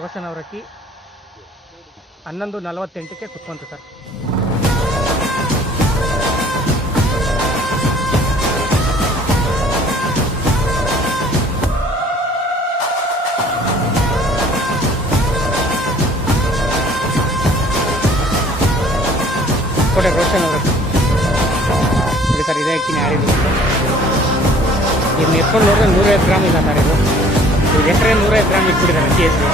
Roshan ಅವರಕ್ಕಿ 11:48ಕ್ಕೆ ಕುತ್ಕೊಂತು sir. ಕೋಟೆ ರೋಷನ್ ಅವರಕ್ಕಿ ನೋಡಿ sir, ಇದೇ ಅಕ್ಕಿನ ಆಡಿದ್ದು. ಇದನ್ನ ಎತ್ಕೊಂಡು ನೋಡಿದ್ರೆ 150 ಗ್ರಾಮ್ ಇಲ್ಲ ಸರ್. ಇದು ಎಕರೆ 150 ಗ್ರಾಮ್ ಇಟ್ಬಿಟ್ಟಿದ್ದಾರೆ ಅಕ್ಕಿ ಹೆಸರು.